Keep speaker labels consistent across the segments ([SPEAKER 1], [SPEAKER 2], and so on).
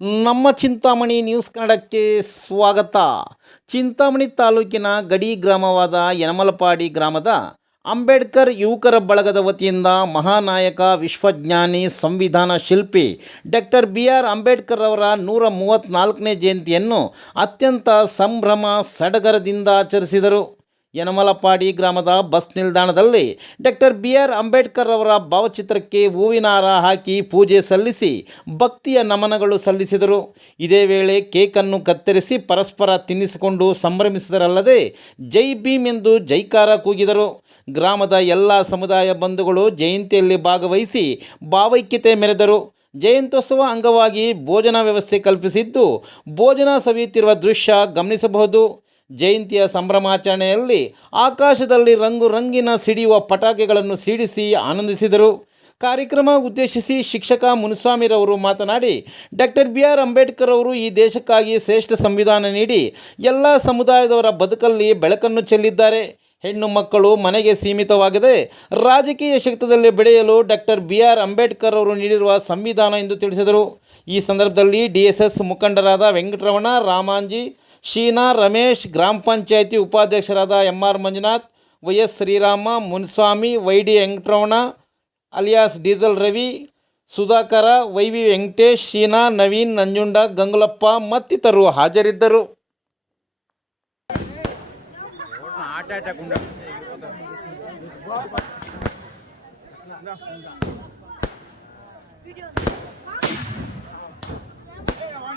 [SPEAKER 1] ನಮ್ಮ ಚಿಂತಾಮಣಿ ನ್ಯೂಸ್ ಕನ್ನಡಕ್ಕೆ ಸ್ವಾಗತ. ಚಿಂತಾಮಣಿ ತಾಲೂಕಿನ ಗಡಿ ಗ್ರಾಮವಾದ ಯನಮಲಪಾಡಿ ಗ್ರಾಮದ ಅಂಬೇಡ್ಕರ್ ಯುವಕರ ಬಳಗದ ವತಿಯಿಂದ ಮಹಾನಾಯಕ ವಿಶ್ವಜ್ಞಾನಿ ಸಂವಿಧಾನ ಶಿಲ್ಪಿ ಡಾಕ್ಟರ್ ಬಿ ಆರ್ ಅಂಬೇಡ್ಕರ್ ಅವರ ನೂರ ಮೂವತ್ತ್ನಾಲ್ಕನೇ ಜಯಂತಿಯನ್ನು ಅತ್ಯಂತ ಸಂಭ್ರಮ ಸಡಗರದಿಂದ ಆಚರಿಸಿದರು. ಯನಮಲಪಾಡಿ ಗ್ರಾಮದ ಬಸ್ ನಿಲ್ದಾಣದಲ್ಲಿ ಡಾಕ್ಟರ್ ಬಿ ಆರ್ ಅಂಬೇಡ್ಕರ್ ಅವರ ಭಾವಚಿತ್ರಕ್ಕೆ ಹೂವಿನ ಹಾರ ಹಾಕಿ ಪೂಜೆ ಸಲ್ಲಿಸಿ ಭಕ್ತಿಯ ನಮನಗಳು ಸಲ್ಲಿಸಿದರು. ಇದೇ ವೇಳೆ ಕೇಕನ್ನು ಕತ್ತರಿಸಿ ಪರಸ್ಪರ ತಿನ್ನಿಸಿಕೊಂಡು ಸಂಭ್ರಮಿಸಿದರಲ್ಲದೆ ಜೈ ಭೀಮ್ ಎಂದು ಜೈಕಾರ ಕೂಗಿದರು. ಗ್ರಾಮದ ಎಲ್ಲ ಸಮುದಾಯ ಬಂಧುಗಳು ಜಯಂತಿಯಲ್ಲಿ ಭಾಗವಹಿಸಿ ಭಾವೈಕ್ಯತೆ ಮೆರೆದರು. ಜಯಂತ್ಯೋತ್ಸವ ಅಂಗವಾಗಿ ಭೋಜನ ವ್ಯವಸ್ಥೆ ಕಲ್ಪಿಸಿದ್ದು ಭೋಜನ ಸವಿಯುತ್ತಿರುವ ದೃಶ್ಯ ಗಮನಿಸಬಹುದು. ಜಯಂತಿಯ ಸಂಭ್ರಮಾಚರಣೆಯಲ್ಲಿ ಆಕಾಶದಲ್ಲಿ ರಂಗು ರಂಗಿನ ಸಿಡಿಯುವ ಪಟಾಕಿಗಳನ್ನು ಸಿಡಿಸಿ ಆನಂದಿಸಿದರು. ಕಾರ್ಯಕ್ರಮ ಉದ್ದೇಶಿಸಿ ಶಿಕ್ಷಕ ಮುನಿಸ್ವಾಮಿರವರು ಮಾತನಾಡಿ, ಡಾಕ್ಟರ್ ಬಿ ಆರ್ ಅಂಬೇಡ್ಕರ್ ಅವರು ಈ ದೇಶಕ್ಕಾಗಿ ಶ್ರೇಷ್ಠ ಸಂವಿಧಾನ ನೀಡಿ ಎಲ್ಲ ಸಮುದಾಯದವರ ಬದುಕಲ್ಲಿ ಬೆಳಕನ್ನು ಚೆಲ್ಲಿದ್ದಾರೆ. ಹೆಣ್ಣು ಮಕ್ಕಳು ಮನೆಗೆ ಸೀಮಿತವಾಗದೆ. ರಾಜಕೀಯ ಶಕ್ತದಲ್ಲಿ ಬೆಳೆಯಲು ಡಾಕ್ಟರ್ ಬಿ ಆರ್ ಅಂಬೇಡ್ಕರ್ ಅವರು ನೀಡಿರುವ ಸಂವಿಧಾನ ಎಂದು ತಿಳಿಸಿದರು. ಈ ಸಂದರ್ಭದಲ್ಲಿ ಡಿ ಎಸ್ ಎಸ್ ಮುಖಂಡರಾದ ವೆಂಕಟರಮಣ, ರಾಮಾಂಜಿ ಶೀನಾ, ರಮೇಶ್, ಗ್ರಾಮ ಪಂಚಾಯಿತಿ ಉಪಾಧ್ಯಕ್ಷರಾದ M R Manjunath, Y S Shrirama, Munswamy, Y D Venkataramana, alias diesel Ravi, Sudhakara, Y V Venkatesh, Sheena, Naveen, Nanjunda, Gangulappa ಮತ್ತಿತರರು ಹಾಜರಿದ್ದರು.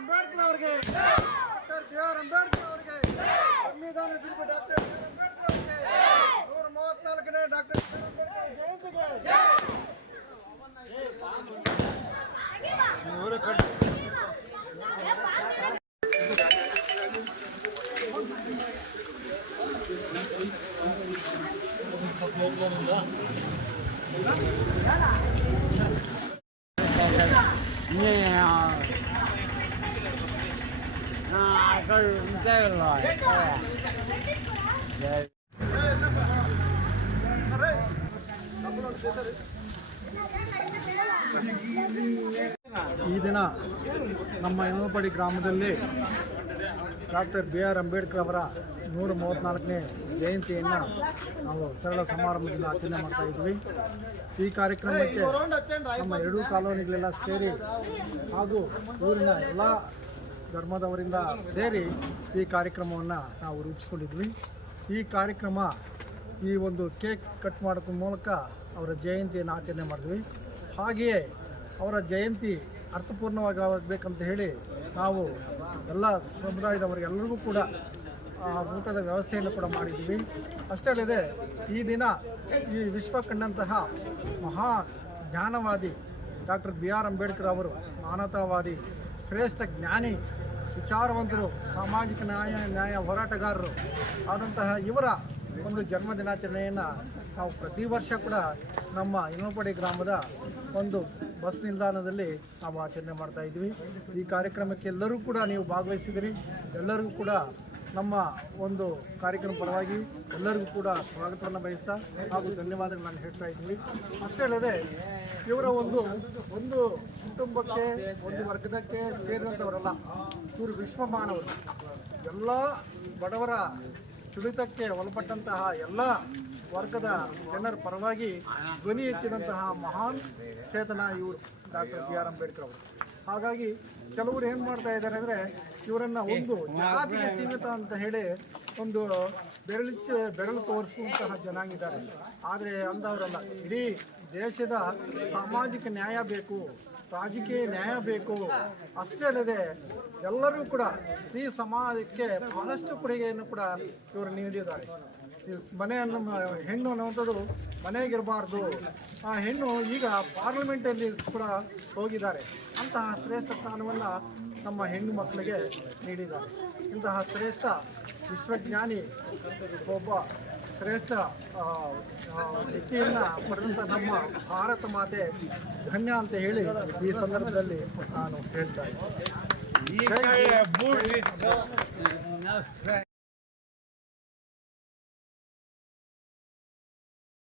[SPEAKER 2] ಅಂಬೇಡ್ಕರ್ ಅವರಿಗೆ ಡಾಕ್ಟರ್ ಬಿ ಆರ್ ಅಂಬೇಡ್ಕರ್ ಅವರಿಗೆ ಸಂವಿಧಾನ ಶಿಲ್ಪಿ ಡಾಕ್ಟರ್ ಬಿ ಆರ್ ಅಂಬೇಡ್ಕರ್ ಅವರಿಗೆ ನೂರ ಮೂವತ್ನಾಲ್ಕನೇ ಡಾಕ್ಟರ್ ಬಿ ಆರ್ ಅಂಬೇಡ್ಕರ್ ಜಯಂತಿಗೆ ಈ ದಿನ ನಮ್ಮ ಯನಮಪಡಿ ಗ್ರಾಮದಲ್ಲಿ ಡಾಕ್ಟರ್ ಬಿ ಆರ್ ಅಂಬೇಡ್ಕರ್ ಅವರ ನೂರ ಮೂವತ್ತ್ನಾಲ್ಕನೇ ಜಯಂತಿಯನ್ನು ನಾವು ಸರಳ ಸಮಾರಂಭದಿಂದ ಆಚರಣೆ ಮಾಡ್ತಾ ಇದ್ವಿ. ಈ ಕಾರ್ಯಕ್ರಮಕ್ಕೆ ನಮ್ಮ ಎರಡೂ ಕಾಲೋನಿಗಳೆಲ್ಲ ಸೇರಿ ಹಾಗೂ ಊರಿನ ಎಲ್ಲ ಧರ್ಮದವರಿಂದ ಸೇರಿ ಈ ಕಾರ್ಯಕ್ರಮವನ್ನು ನಾವು ರೂಪಿಸ್ಕೊಂಡಿದ್ವಿ. ಈ ಕಾರ್ಯಕ್ರಮ ಈ ಒಂದು ಕೇಕ್ ಕಟ್ ಮಾಡೋದ್ರ ಮೂಲಕ ಅವರ ಜಯಂತಿಯನ್ನು ಆಚರಣೆ ಮಾಡಿದ್ವಿ. ಹಾಗೆಯೇ ಅವರ ಜಯಂತಿ ಅರ್ಥಪೂರ್ಣವಾಗಿ ಆಗಬೇಕಂತ ಹೇಳಿ ನಾವು ಎಲ್ಲ ಸಮುದಾಯದವರಿಗೆಲ್ಲರಿಗೂ ಕೂಡ ಆ, ಊಟದ ವ್ಯವಸ್ಥೆಯನ್ನು ಕೂಡ ಮಾಡಿದ್ದೀವಿ. ಅಷ್ಟೇ ಅಲ್ಲದೆ ಈ ದಿನ ಈ ವಿಶ್ವ ಕಂಡಂತಹ ಮಹಾ ಜ್ಞಾನವಾದಿ ಡಾಕ್ಟರ್ ಬಿ ಆರ್ ಅಂಬೇಡ್ಕರ್ ಅವರು ಮಾನತಾವಾದಿ ಶ್ರೇಷ್ಠ ಜ್ಞಾನಿ ವಿಚಾರವಂತರು, ಸಾಮಾಜಿಕ ನ್ಯಾಯ ನ್ಯಾಯ ಹೋರಾಟಗಾರರು ಆದಂತಹ ಇವರ ಒಂದು ಜನ್ಮ ದಿನಾಚರಣೆಯನ್ನು ನಾವು ಪ್ರತಿ ವರ್ಷ ಕೂಡ ನಮ್ಮ ಇನ್ನೊಪಡಿ ಗ್ರಾಮದ ಒಂದು ಬಸ್ ನಿಲ್ದಾಣದಲ್ಲಿ ನಾವು ಆಚರಣೆ ಮಾಡ್ತಾ ಇದ್ವಿ. ಈ ಕಾರ್ಯಕ್ರಮಕ್ಕೆ ಎಲ್ಲರೂ ಕೂಡ ನೀವು ಭಾಗವಹಿಸಿದಿರಿ. ಎಲ್ಲರಿಗೂ ಕೂಡ ನಮ್ಮ ಒಂದು ಕಾರ್ಯಕ್ರಮ ಪರವಾಗಿ ಎಲ್ಲರಿಗೂ ಕೂಡ ಸ್ವಾಗತವನ್ನು ಬಯಸ್ತಾ ಹಾಗೂ ಧನ್ಯವಾದಗಳು ನಾನು ಹೇಳ್ತಾ ಇದ್ದೀವಿ ಅಷ್ಟೇ ಅಲ್ಲದೆ, ಇವರ ಒಂದು ಒಂದು ಕುಟುಂಬಕ್ಕೆ, ಒಂದು ವರ್ಗದಕ್ಕೆ ಸೇರಿದಂಥವರಲ್ಲ ಇವರು ವಿಶ್ವ ಮಾನವರು ಎಲ್ಲ ಬಡವರ ತುಳಿತಕ್ಕೆ ಒಳಪಟ್ಟಂತಹ ಎಲ್ಲ ವರ್ಗದ ಜನರ ಪರವಾಗಿ ಧ್ವನಿ ಎತ್ತಿದಂತಹ ಮಹಾನ್ ಚೇತನ ಇವರು ಡಾಕ್ಟರ್ ಬಿ ಆರ್ ಅಂಬೇಡ್ಕರ್ ಅವರು. ಹಾಗಾಗಿ ಕೆಲವರು ಏನು ಮಾಡ್ತಾ ಇದ್ದಾರೆ ಅಂದರೆ ಇವರನ್ನು ಒಂದು ಜಾತಿಗೆ ಸೀಮಿತ ಅಂತ ಹೇಳಿ ಒಂದು ಬೆರಳು ಬೆರಳು ತೋರಿಸುವಂತಹ ಜನಾಂಗಿದ್ದಾರೆ. ಆದ್ರೆ ಅಂದವರಲ್ಲ, ಇಡೀ ದೇಶದ ಸಾಮಾಜಿಕ ನ್ಯಾಯ ಬೇಕು. ರಾಜಕೀಯ ನ್ಯಾಯ ಬೇಕು. ಅಷ್ಟೇ ಅಲ್ಲದೆ ಎಲ್ಲರೂ ಕೂಡ ಸ್ತ್ರೀ ಸಮಾಜಕ್ಕೆ ಬಹಳಷ್ಟು ಕೊಡುಗೆಯನ್ನು ಕೂಡ ಇವರು ನೀಡಿದ್ದಾರೆ. ಮನೆಯನ್ನು ಹೆಣ್ಣು ಅನ್ನುವಂಥದ್ದು ಮನೆಗಿರಬಾರ್ದು. ಆ ಹೆಣ್ಣು ಈಗ ಪಾರ್ಲಿಮೆಂಟಲ್ಲಿ ಕೂಡ ಹೋಗಿದ್ದಾರೆ. ಅಂತಹ ಶ್ರೇಷ್ಠ ಸ್ಥಾನವನ್ನು ನಮ್ಮ ಹೆಣ್ಣು ಮಕ್ಕಳಿಗೆ ನೀಡಿದ್ದಾರೆ ಇಂತಹ ಶ್ರೇಷ್ಠ ವಿಶ್ವಜ್ಞಾನಿ ಒಬ್ಬ ಶ್ರೇಷ್ಠ ವ್ಯಕ್ತಿಯನ್ನು ಪಡೆದಂಥ ನಮ್ಮ ಭಾರತ ಮಾತೆ ಧನ್ಯ ಅಂತ ಹೇಳಿ ಈ ಸಂದರ್ಭದಲ್ಲಿ ನಾನು ಹೇಳ್ತಾ ಇದ್ದೀನಿ.